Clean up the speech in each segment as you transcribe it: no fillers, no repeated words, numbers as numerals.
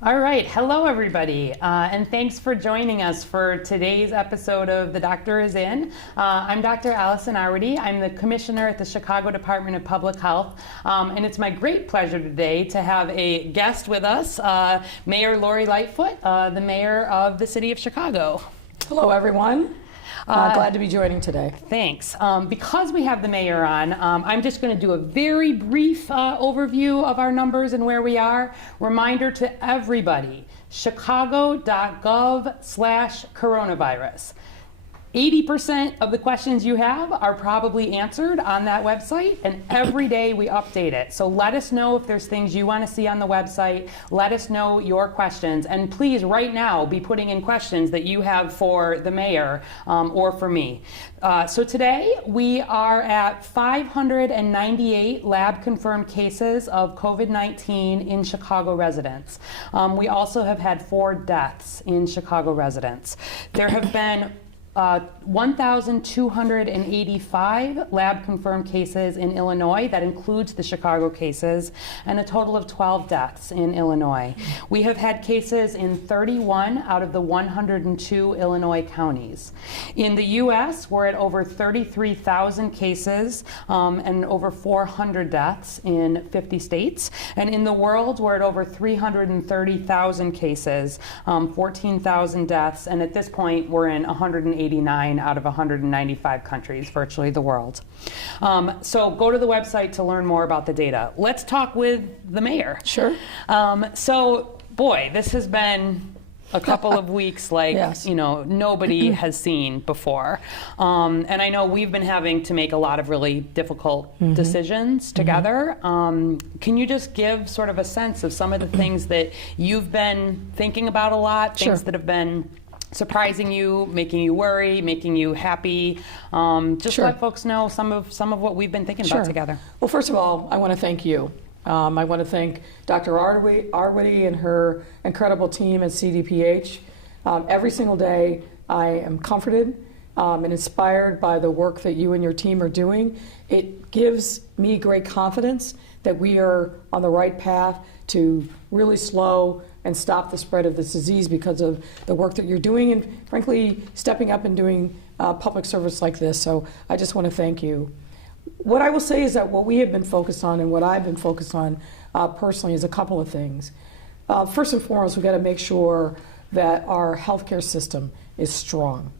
All right, hello everybody, and thanks for joining us for today's episode of The Doctor Is In. I'm Dr. Allison Arwady. I'm the Commissioner at the Chicago Department of Public Health, and it's my great pleasure today to have a guest with us, Mayor Lori Lightfoot, the Mayor of the City of Chicago. Hello everyone. Glad to be joining today. Thanks. Because we have the mayor on, I'm just going to do a very brief overview of our numbers and where we are. Reminder to everybody, chicago.gov/coronavirus. 80% of the questions you have are probably answered on that website, and every day we update it. So let us know if there's things you want to see on the website. Let us know your questions, and please right now be putting in questions that you have for the mayor or for me. So today we are at 598 lab confirmed cases of COVID-19 in Chicago residents. We also have had 4 deaths in Chicago residents. There have been 1,285 lab confirmed cases in Illinois. That includes the Chicago cases, and a total of 12 deaths in Illinois. We have had cases in 31 out of the 102 Illinois counties. In the U.S., we're at over 33,000 cases and over 400 deaths in 50 states. And in the world, we're at over 330,000 cases, 14,000 deaths, and at this point, we're in 189 out of 195 countries, virtually the world. So go to the website to learn more about the data. Let's talk with the mayor. Sure. So, boy, this has been a couple of weeks like, yes, nobody has seen before. And I know we've been having to make a lot of really difficult decisions together. Can you just give sort of a sense of some of the things that you've been thinking about a lot, things that have been surprising you, making you worry, making you happy? Just let folks know some of what we've been thinking about together. Well, first of all, I want to thank you. I want to thank Dr. Arwady and her incredible team at CDPH. Every single day I am comforted and inspired by the work that you and your team are doing. It gives me great confidence that we are on the right path to really slow and stop the spread of this disease because of the work that you're doing and, frankly, stepping up and doing public service like this. So I just want to thank you. What I will say is that what we have been focused on and what I've been focused on personally is a couple of things. First and foremost, we've got to make sure that our healthcare system is strong.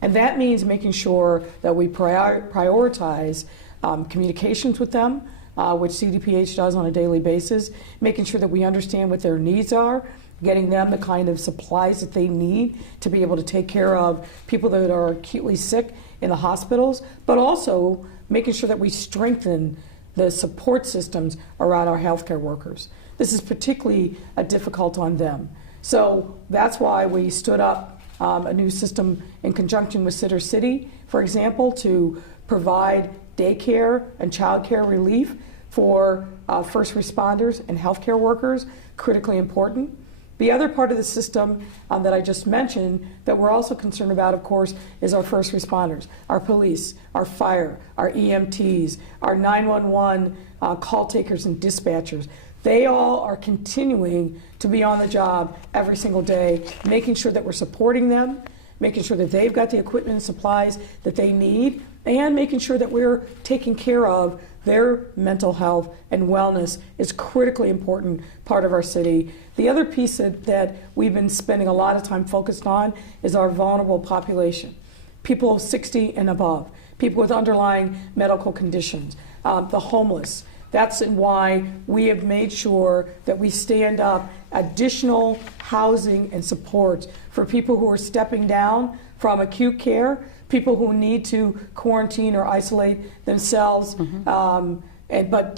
And that means making sure that we prioritize communications with them, which CDPH does on a daily basis, making sure that we understand what their needs are, getting them the kind of supplies that they need to be able to take care of people that are acutely sick in the hospitals, but also making sure that we strengthen the support systems around our healthcare workers. This is particularly difficult on them. So that's why we stood up a new system in conjunction with Center City, for example, to provide daycare and childcare relief for first responders and healthcare workers, critically important. The other part of the system that I just mentioned that we're also concerned about, of course, is our first responders, our police, our fire, our EMTs, our 911 call takers and dispatchers. They all are continuing to be on the job every single day, making sure that we're supporting them, making sure that they've got the equipment and supplies that they need, and making sure that we're taking care of their mental health and wellness is critically important part of our city. The other piece that we've been spending a lot of time focused on is our vulnerable population. People 60 and above, people with underlying medical conditions, the homeless. That's why we have made sure that we stand up additional housing and support for people who are stepping down from acute care, people who need to quarantine or isolate themselves but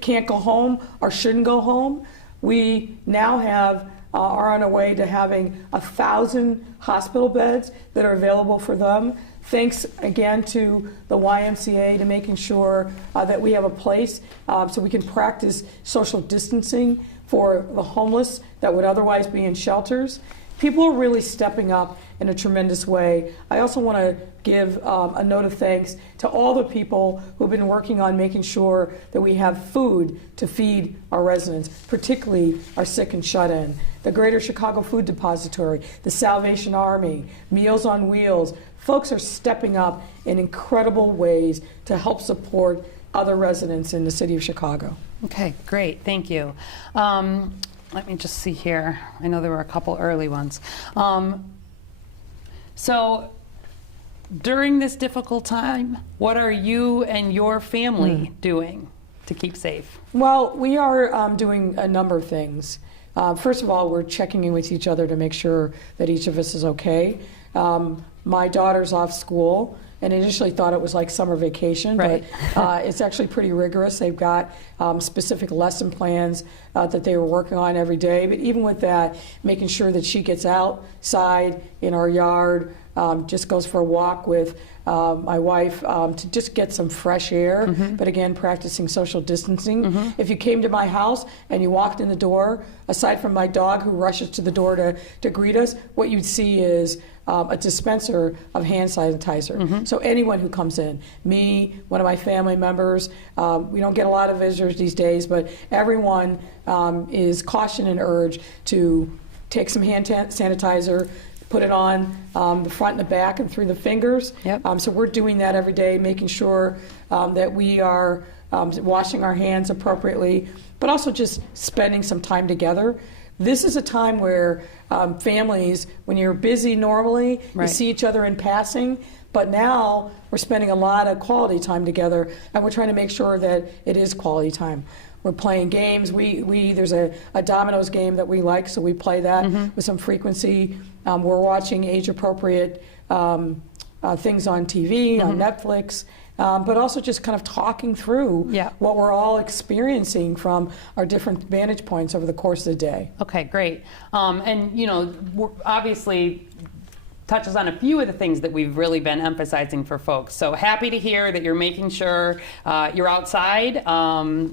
can't go home or shouldn't go home. We now are on our way to having 1,000 hospital beds that are available for them. Thanks again to the YMCA to making sure that we have a place so we can practice social distancing for the homeless that would otherwise be in shelters. people are really stepping up in a tremendous way. I also want to give a note of thanks to all the people who've been working on making sure that we have food to feed our residents, particularly our sick and shut-in. The Greater Chicago Food Depository, the Salvation Army, Meals on Wheels. Folks are stepping up in incredible ways to help support other residents in the city of Chicago. Okay, great, thank you. Let me just see here. I know there were a couple early ones. So during this difficult time, what are you and your family doing to keep safe? Well, we are doing a number of things. First of all, we're checking in with each other to make sure that each of us is okay. My daughter's off school, and initially thought it was like summer vacation, right. But it's actually pretty rigorous. They've got specific lesson plans that they were working on every day. But even with that, making sure that she gets outside in our yard, just goes for a walk with my wife to just get some fresh air, but again, practicing social distancing. If you came to my house and you walked in the door, aside from my dog who rushes to the door to greet us, what you'd see is a dispenser of hand sanitizer. So anyone who comes in, me, one of my family members, we don't get a lot of visitors these days, but everyone is cautioned and urged to take some hand sanitizer, put it on the front and the back and through the fingers. Yep. So we're doing that every day, making sure that we are washing our hands appropriately, but also just spending some time together. This is a time where families, when you're busy normally, right. you see each other in passing, but now we're spending a lot of quality time together, and we're trying to make sure that it is quality time. We're playing games. There's a dominoes game that we like, so we play that with some frequency. We're watching age-appropriate things on TV, on Netflix, but also just kind of talking through what we're all experiencing from our different vantage points over the course of the day. Okay, great. And you know, obviously touches on a few of the things that we've really been emphasizing for folks. So happy to hear that you're making sure you're outside,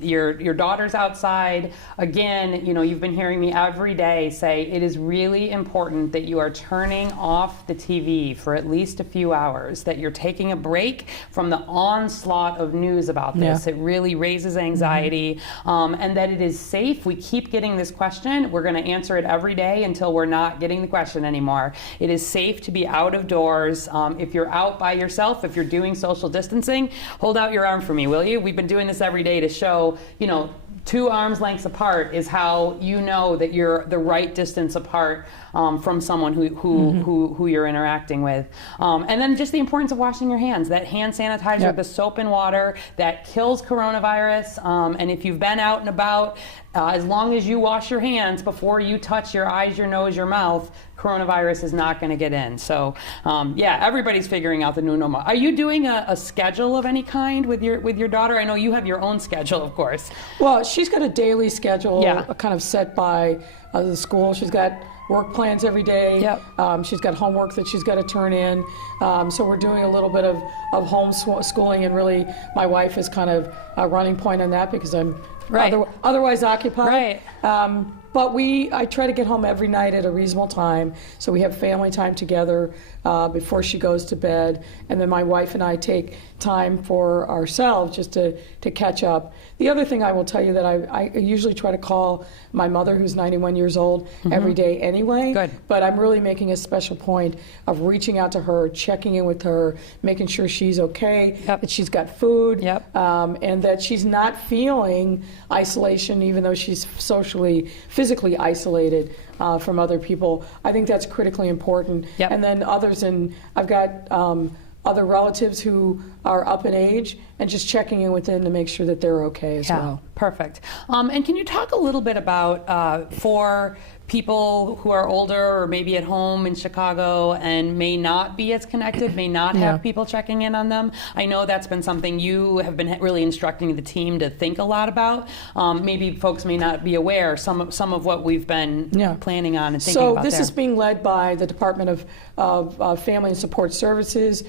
your daughter's outside. Again, you know, you've been hearing me every day say it is really important that you are turning off the TV for at least a few hours, that you're taking a break from the onslaught of news about this. It really raises anxiety, and that it is safe. We keep getting this question. We're going to answer it every day until we're not getting the question anymore. It is safe to be out of doors. If you're out by yourself, if you're doing social distancing, hold out your arm for me, will you? We've been doing this every day to show, you know, 2 arms lengths apart is how you know that you're the right distance apart from someone who you're interacting with. And then just the importance of washing your hands. That hand sanitizer, the soap and water, that kills coronavirus. And if you've been out and about, as long as you wash your hands before you touch your eyes, your nose, your mouth, coronavirus is not going to get in. So, yeah, everybody's figuring out the new normal. Are you doing a schedule of any kind with your daughter? I know you have your own schedule, of course. Well, she's got a daily schedule kind of set by the school. She's got work plans every day. She's got homework that she's got to turn in. So we're doing a little bit of homeschooling, and really my wife is kind of a running point on that because I'm otherwise occupied. But I try to get home every night at a reasonable time, so we have family time together before she goes to bed, and then my wife and I take time for ourselves just to catch up. The other thing I will tell you that I usually try to call my mother, who's 91 years old, every day anyway. Good. But I'm really making a special point of reaching out to her, checking in with her, making sure she's okay, that she's got food, and that she's not feeling isolation, even though she's physically isolated from other people. I think that's critically important. And then others, and I've got other relatives who are up in age, and just checking in with them to make sure that they're okay as well. Perfect. And can you talk a little bit about for people who are older or maybe at home in Chicago and may not be as connected, may not have people checking in on them? I know that's been something you have been really instructing the team to think a lot about. Maybe folks may not be aware some of what we've been planning on and thinking about. So this is being led by the Department of Family and Support Services.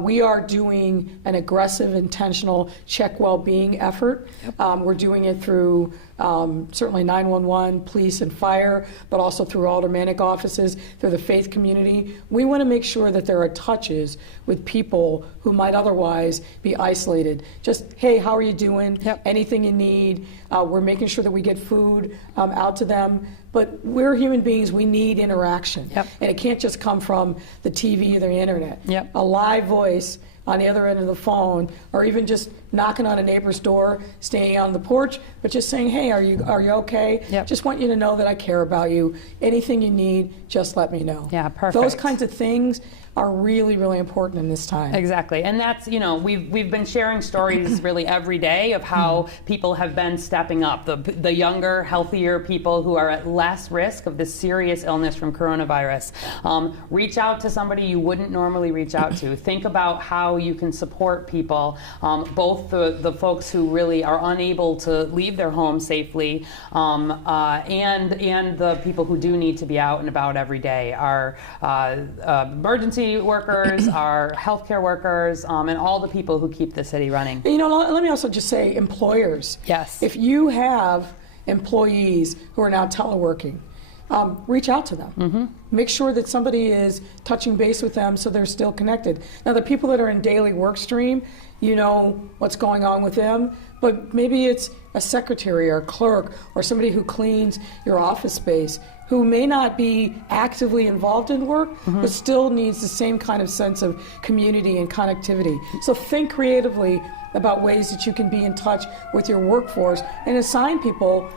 We are doing an aggressive, intentional intentional check well-being effort. We're doing it through certainly 911, police and fire, but also through aldermanic offices, through the faith community. We want to make sure that there are touches with people who might otherwise be isolated. Just, hey, how are you doing? Anything you need? We're making sure that we get food out to them. But we're human beings, we need interaction. And it can't just come from the TV or the internet. A live voice on the other end of the phone, or even just knocking on a neighbor's door, staying on the porch, but just saying, hey, are you okay? Just want you to know that I care about you. Anything you need, just let me know. Perfect. Those kinds of things are really, really important in this time. Exactly, and that's, we've been sharing stories really every day of how people have been stepping up. The younger, healthier people who are at less risk of this serious illness from coronavirus. Reach out to somebody you wouldn't normally reach out to. Think about how you can support people, both the folks who really are unable to leave their homes safely, and the people who do need to be out and about every day. Our emergency workers, our healthcare workers, and all the people who keep the city running. Let me also just say employers. If you have employees who are now teleworking, reach out to them. Make sure that somebody is touching base with them so they're still connected. Now, the people that are in daily work stream, you know what's going on with them, but maybe it's a secretary or a clerk or somebody who cleans your office space who may not be actively involved in work, but still needs the same kind of sense of community and connectivity. So think creatively about ways that you can be in touch with your workforce and assign people,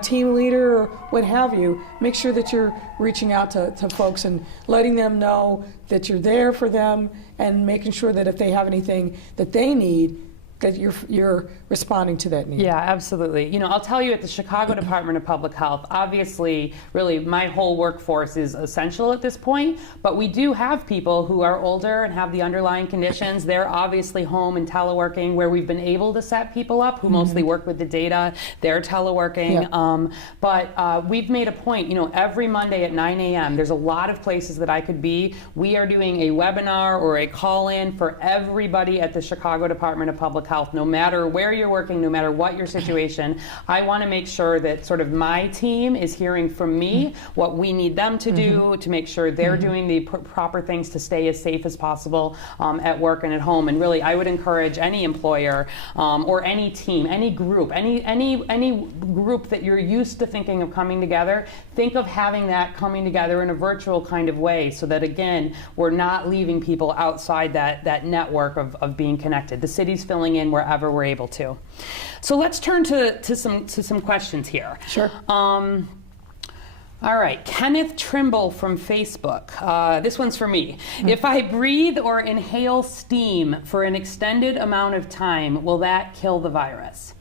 team leader or what have you. Make sure that you're reaching out to folks and letting them know that you're there for them, and making sure that if they have anything that they need, that you're responding to that need. Absolutely. I'll tell you, at the Chicago Department of Public Health, obviously, really, my whole workforce is essential at this point, but we do have people who are older and have the underlying conditions. They're obviously home and teleworking, where we've been able to set people up who mostly work with the data. They're teleworking. But we've made a point, every Monday at 9 a.m., there's a lot of places that I could be. We are doing a webinar or a call-in for everybody at the Chicago Department of Public Health, no matter where you're working, no matter what your situation. I want to make sure that sort of my team is hearing from me what we need them to do to make sure they're doing the proper things to stay as safe as possible at work and at home. And really, I would encourage any employer or any team, any group, any group that you're used to thinking of coming together, think of having that coming together in a virtual kind of way, so that, again, we're not leaving people outside that network of being connected. The city's filling in wherever we're able to. So let's turn to some questions here. Sure. All right, Kenneth Trimble from Facebook. This one's for me. If I breathe or inhale steam for an extended amount of time, will that kill the virus?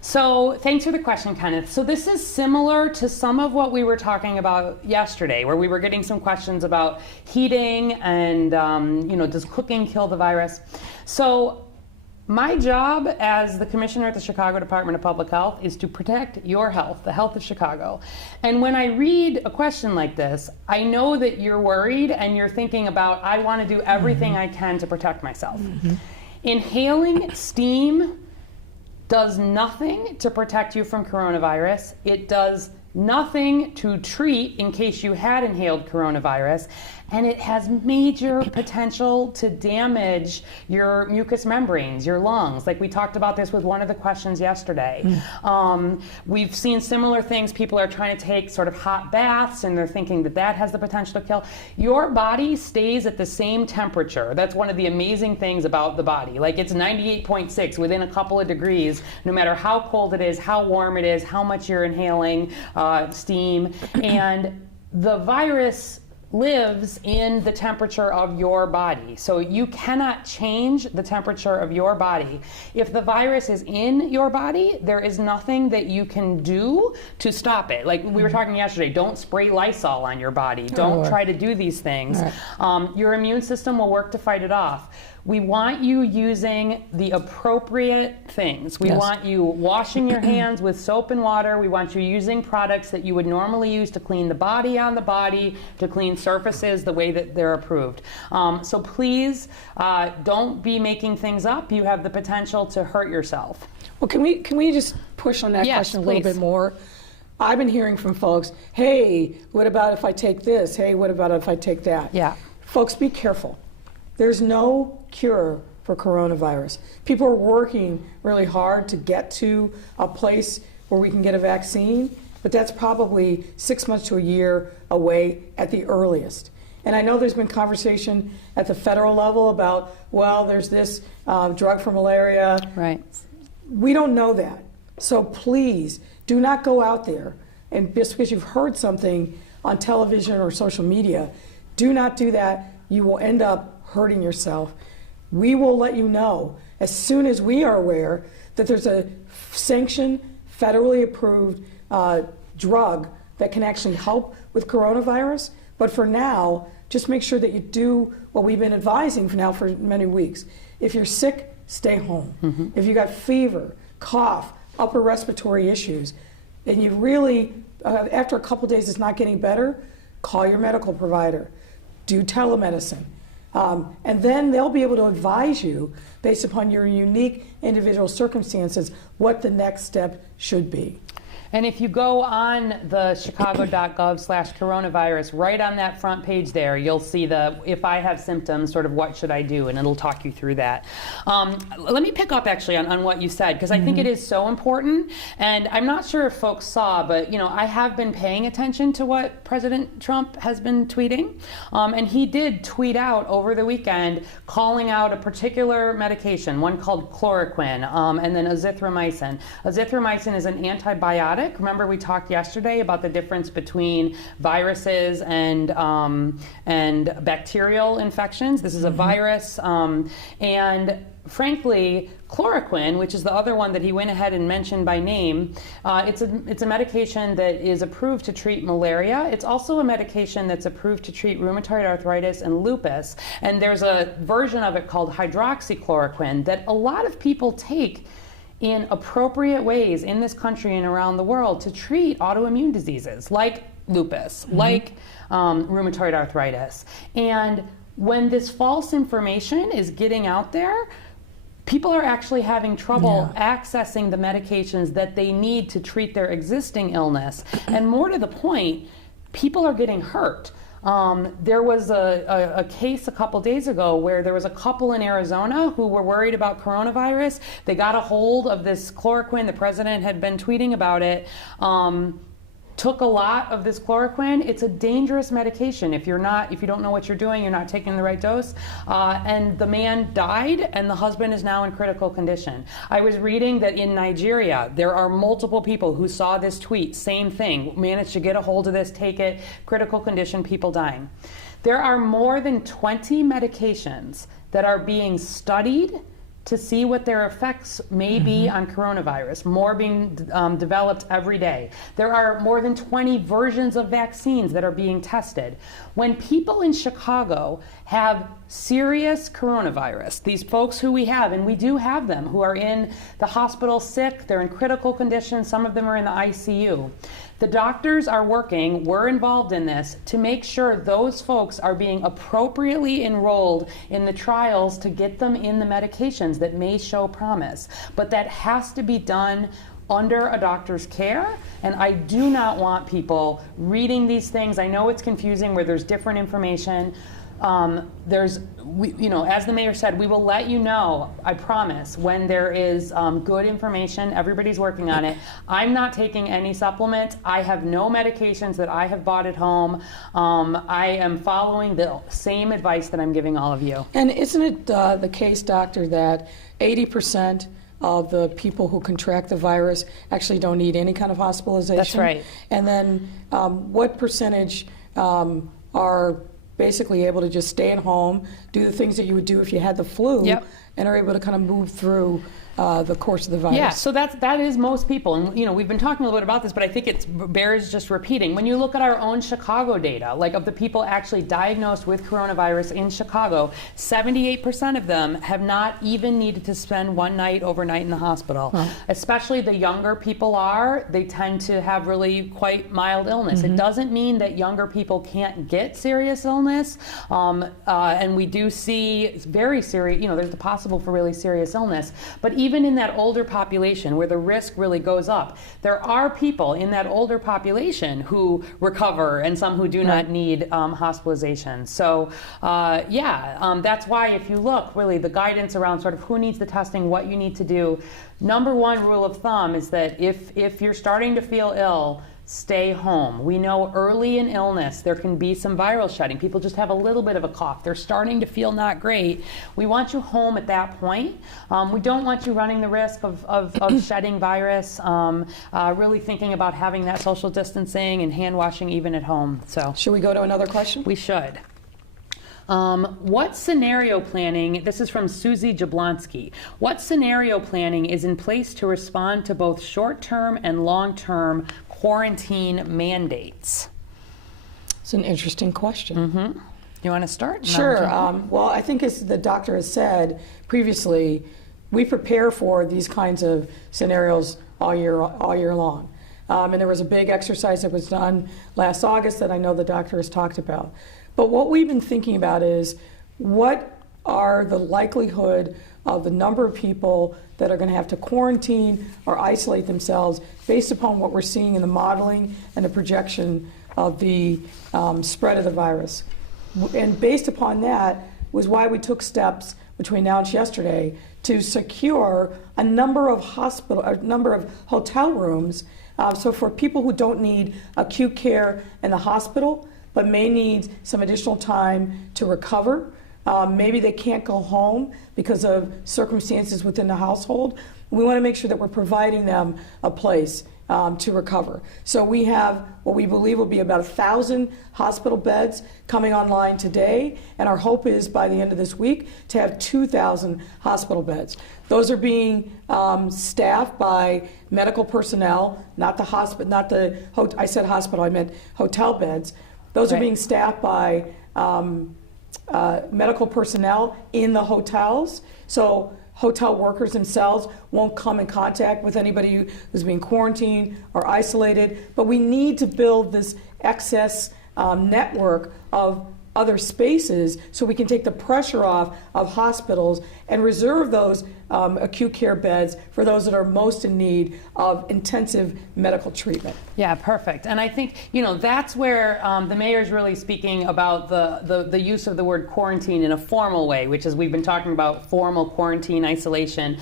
So thanks for the question, Kenneth. So this is similar to some of what we were talking about yesterday, where we were getting some questions about heating and, does cooking kill the virus? So my job as the commissioner at the Chicago Department of Public Health is to protect your health, the health of Chicago. And when I read a question like this, I know that you're worried and you're thinking about, I want to do everything I can to protect myself. Inhaling steam does nothing to protect you from coronavirus. It does nothing to treat in case you had inhaled coronavirus, and it has major potential to damage your mucous membranes, your lungs. Like we talked about this with one of the questions yesterday. We've seen similar things. People are trying to take sort of hot baths, and they're thinking that has the potential to kill. Your body stays at the same temperature. That's one of the amazing things about the body. Like, it's 98.6 within a couple of degrees, no matter how cold it is, how warm it is, how much you're inhaling steam. And the virus lives in the temperature of your body. So you cannot change the temperature of your body. If the virus is in your body, there is nothing that you can do to stop it. Like we were talking yesterday, don't spray Lysol on your body. Don't try to do these things. Your immune system will work to fight it off. we want you using the appropriate things. We Yes. want you washing your hands with soap and water. We want you using products that you would normally use to clean the body on the body, to clean surfaces the way that they're approved. So please don't be making things up. You have the potential to hurt yourself. Well, can we just push on that Yes, question a little please. bit more? I've been hearing from folks, hey, what about if I take this? Hey, what about if I take that? Yeah. Folks, be careful. There's no cure for coronavirus. People are working really hard to get to a place where we can get a vaccine, but that's probably 6 months to a year away at the earliest. And I know there's been conversation at the federal level about, well, there's this drug for malaria. Right. We don't know that. So please do not go out there and just because you've heard something on television or social media, do not do that. You will end up hurting yourself. We will let you know as soon as we are aware that there's a sanctioned, federally approved drug that can actually help with coronavirus. But for now, just make sure that you do what we've been advising for many weeks. If you're sick, stay home. Mm-hmm. If you got fever, cough, upper respiratory issues, and you really, after a couple days it's not getting better, call your medical provider. Do telemedicine. And then they'll be able to advise you, based upon your unique individual circumstances, what the next step should be. And if you go on the chicago.gov/coronavirus, right on that front page there, you'll see the, if I have symptoms, sort of what should I do, and it'll talk you through that. Let me pick up actually on what you said, because I think it is so important. And I'm not sure if folks saw, but I have been paying attention to what President Trump has been tweeting. And he did tweet out over the weekend calling out a particular medication, one called chloroquine, and then azithromycin. Azithromycin is an antibiotic. Remember we talked yesterday about the difference between viruses and bacterial infections. This is a virus, and frankly, chloroquine, which is the other one that he went ahead and mentioned by name, it's a medication that is approved to treat malaria. It's also a medication that's approved to treat rheumatoid arthritis and lupus. And there's a version of it called hydroxychloroquine that a lot of people take in appropriate ways in this country and around the world to treat autoimmune diseases like lupus, like rheumatoid arthritis. And when this false information is getting out there, people are actually having trouble accessing the medications that they need to treat their existing illness. And more to the point, people are getting hurt. There was a case a couple days ago where there was a couple in Arizona who were worried about coronavirus. They got a hold of this chloroquine. The president had been tweeting about it. Took a lot of this chloroquine. It's a dangerous medication. If you don't know what you're doing, you're not taking the right dose. And the man died, and the husband is now in critical condition. I was reading that in Nigeria, there are multiple people who saw this tweet, same thing, managed to get a hold of this, take it, critical condition, people dying. There are more than 20 medications that are being studied to see what their effects may be on coronavirus, more being developed every day. There are more than 20 versions of vaccines that are being tested. When people in Chicago have serious coronavirus, these folks who we have, and we do have them, who are in the hospital sick, they're in critical condition, some of them are in the ICU. The doctors are working, we're involved in this, to make sure those folks are being appropriately enrolled in the trials to get them in the medications that may show promise. But that has to be done under a doctor's care, and I do not want people reading these things. I know it's confusing where there's different information. As the mayor said, we will let you know, I promise, when there is good information. Everybody's working on it. I'm not taking any supplements. I have no medications that I have bought at home. I am following the same advice that I'm giving all of you. And isn't it the case, doctor, that 80% of the people who contract the virus actually don't need any kind of hospitalization? That's right. And then what percentage are basically able to just stay at home, do the things that you would do if you had the flu, and are able to kind of move through the course of the virus. Yeah, so that is most people, and we've been talking a little bit about this, but I think it bears just repeating. When you look at our own Chicago data, like of the people actually diagnosed with coronavirus in Chicago, 78% of them have not even needed to spend one night overnight in the hospital. Especially the younger people they tend to have really quite mild illness. It doesn't mean that younger people can't get serious illness, and we do see very serious. There's the possible for really serious illness, but even in that older population where the risk really goes up, there are people in that older population who recover and some who do not need hospitalization. So that's why if you look really the guidance around sort of who needs the testing, what you need to do, number one rule of thumb is that if you're starting to feel ill, stay home. We know early in illness there can be some viral shedding. People just have a little bit of a cough. They're starting to feel not great. We want you home at that point. We don't want you running the risk of shedding virus, really thinking about having that social distancing and hand washing even at home. So, should we go to another question? We should. What scenario planning, this is from Susie Jablonski, what scenario planning is in place to respond to both short-term and long-term quarantine mandates? It's an interesting question. You want to start? Sure. Well, I think as the doctor has said previously, we prepare for these kinds of scenarios all year long. And there was a big exercise that was done last August that I know the doctor has talked about. But what we've been thinking about is what are the likelihood of the number of people that are going to have to quarantine or isolate themselves based upon what we're seeing in the modeling and the projection of the spread of the virus. And based upon that was why we took steps, which we announced yesterday, to secure a number of hotel rooms. So for people who don't need acute care in the hospital, but may need some additional time to recover. Maybe they can't go home because of circumstances within the household. We want to make sure that we're providing them a place to recover. So we have what we believe will be about 1,000 hospital beds coming online today, and our hope is by the end of this week to have 2,000 hospital beds. Those are being staffed by medical personnel, not the hospital, I said hospital, I meant hotel beds. Those are being staffed by medical personnel in the hotels. So hotel workers themselves won't come in contact with anybody who's being quarantined or isolated. But we need to build this excess network of other spaces so we can take the pressure off of hospitals and reserve those acute care beds for those that are most in need of intensive medical treatment. Yeah, perfect. And I think, that's where the mayor's really speaking about the use of the word quarantine in a formal way, which is we've been talking about formal quarantine isolation.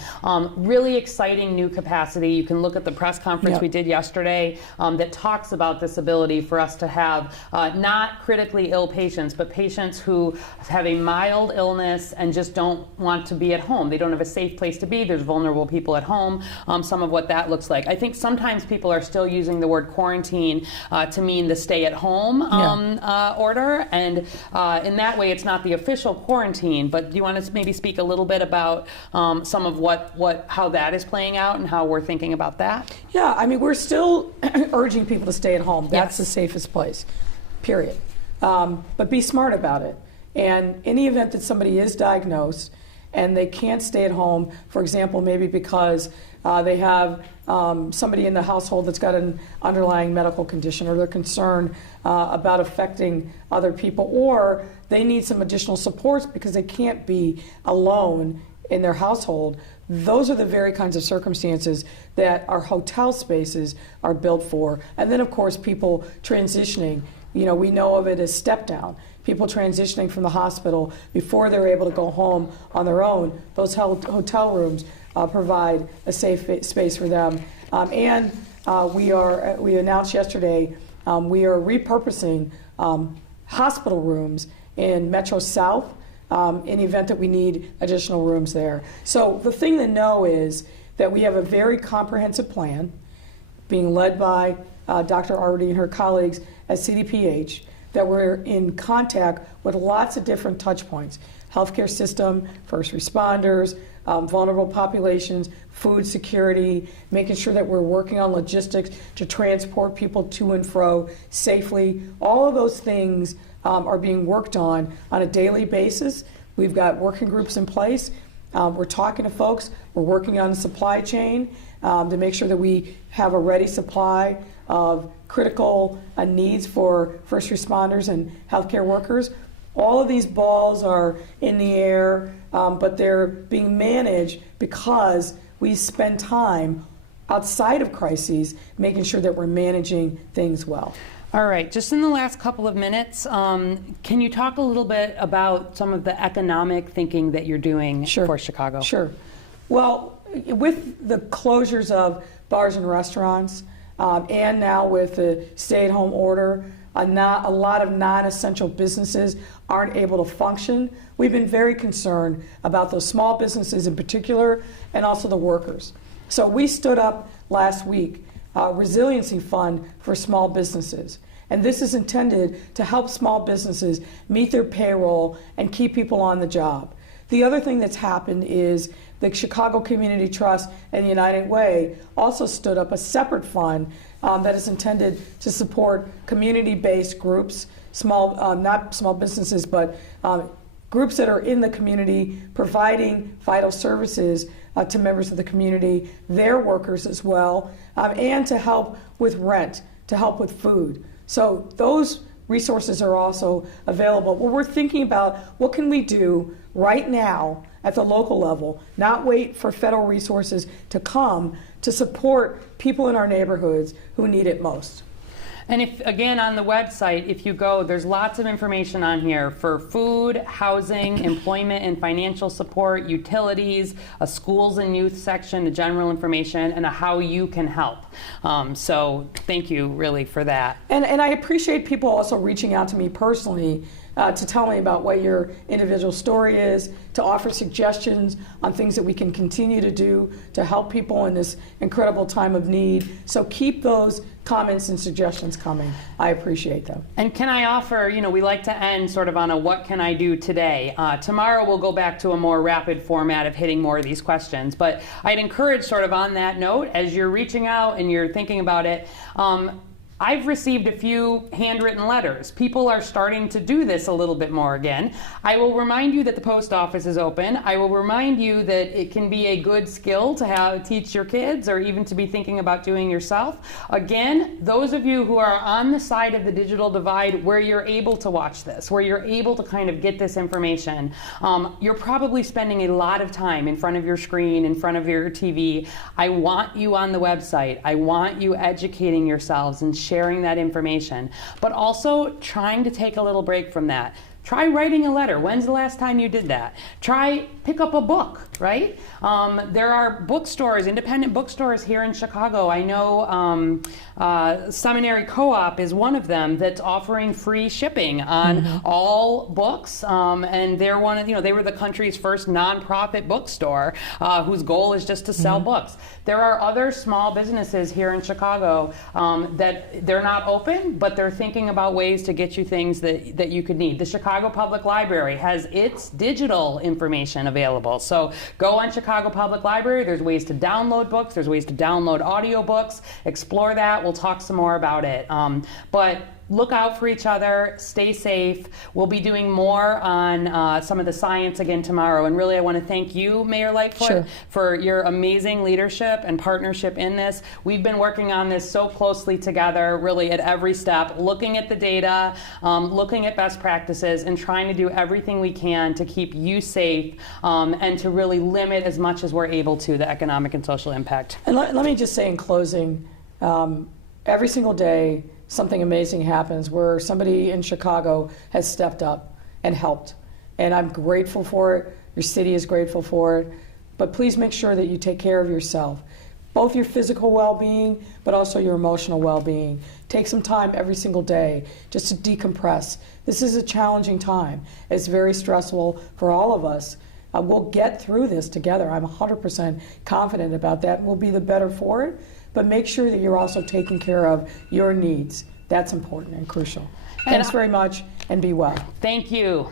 Really exciting new capacity. You can look at the press conference we did yesterday that talks about this ability for us to have not critically ill patients, but patients who have a mild illness and just don't want to be at home. They don't have a safe place to be. There's vulnerable people at home. Some of what that looks like. I think sometimes people are still using the word quarantine to mean the stay-at-home order, and in that way, it's not the official quarantine. But do you want to maybe speak a little bit about some of how that is playing out and how we're thinking about that? Yeah, I mean, we're still urging people to stay at home. That's the safest place, period. But be smart about it. And in the event that somebody is diagnosed and they can't stay at home, for example, maybe because they have somebody in the household that's got an underlying medical condition, or they're concerned about affecting other people, or they need some additional supports because they can't be alone in their household. Those are the very kinds of circumstances that our hotel spaces are built for. And then, of course, people transitioning. We know of it as step down. People transitioning from the hospital before they're able to go home on their own. Those hotel rooms provide a safe space for them. And we announced yesterday we are repurposing hospital rooms in Metro South in the event that we need additional rooms there. So the thing to know is that we have a very comprehensive plan being led by Dr. Arwady and her colleagues at CDPH, that we're in contact with lots of different touch points: healthcare system, first responders, vulnerable populations, food security, making sure that we're working on logistics to transport people to and fro safely. All of those things are being worked on a daily basis. We've got working groups in place. We're talking to folks. We're working on the supply chain to make sure that we have a ready supply of critical needs for first responders and healthcare workers. All of these balls are in the air, but they're being managed because we spend time outside of crises making sure that we're managing things well. All right, just in the last couple of minutes, can you talk a little bit about some of the economic thinking that you're doing for Chicago? Sure. Well, with the closures of bars and restaurants, and now with the stay-at-home order, a lot of non-essential businesses aren't able to function. We've been very concerned about those small businesses in particular, and also the workers. So we stood up last week a resiliency fund for small businesses. And this is intended to help small businesses meet their payroll and keep people on the job. The other thing that's happened is the Chicago Community Trust and the United Way also stood up a separate fund that is intended to support community-based groups, not small businesses, but groups that are in the community providing vital services to members of the community, their workers as well, and to help with rent, to help with food. So those resources are also available. Well, we're thinking about what can we do right now at the local level, not wait for federal resources to come to support people in our neighborhoods who need it most. And if, again, on the website, if you go, there's lots of information on here for food, housing, employment and financial support, utilities, a schools and youth section, a general information, and a how you can help. So thank you really for that. And I appreciate people also reaching out to me personally to tell me about what your individual story is, to offer suggestions on things that we can continue to do to help people in this incredible time of need. So keep those comments and suggestions coming. I appreciate them. And can I offer, we like to end sort of on a what can I do today. Tomorrow we'll go back to a more rapid format of hitting more of these questions. But I'd encourage sort of on that note, as you're reaching out and you're thinking about it, I've received a few handwritten letters. People are starting to do this a little bit more again. I will remind you that the post office is open. I will remind you that it can be a good skill to teach your kids or even to be thinking about doing yourself. Again, those of you who are on the side of the digital divide where you're able to watch this, where you're able to kind of get this information, you're probably spending a lot of time in front of your screen, in front of your TV. I want you on the website. I want you educating yourselves and sharing that information, but also trying to take a little break from that. Try writing a letter. When's the last time you did that? Try pick up a book, right? There are bookstores, independent bookstores here in Chicago. I know Seminary Co-op is one of them that's offering free shipping on all books, and they're one of, they were the country's first nonprofit bookstore whose goal is just to sell books. There are other small businesses here in Chicago that they're not open, but they're thinking about ways to get you things that you could need. The Chicago Public Library has its digital information available. So go on Chicago Public Library. There's ways to download books. There's ways to download audiobooks. Explore that. We'll talk some more about it. But look out for each other, stay safe. We'll be doing more on some of the science again tomorrow. And really, I want to thank you, Mayor Lightfoot, for your amazing leadership and partnership in this. We've been working on this so closely together, really at every step, looking at the data, looking at best practices, and trying to do everything we can to keep you safe and to really limit as much as we're able to the economic and social impact. And let me just say in closing, every single day, something amazing happens where somebody in Chicago has stepped up and helped. And I'm grateful for it. Your city is grateful for it. But please make sure that you take care of yourself, both your physical well-being, but also your emotional well-being. Take some time every single day just to decompress. This is a challenging time. It's very stressful for all of us. We'll get through this together. I'm 100% confident about that, and we'll be the better for it. But make sure that you're also taking care of your needs. That's important and crucial. Thanks very much, and be well. Thank you.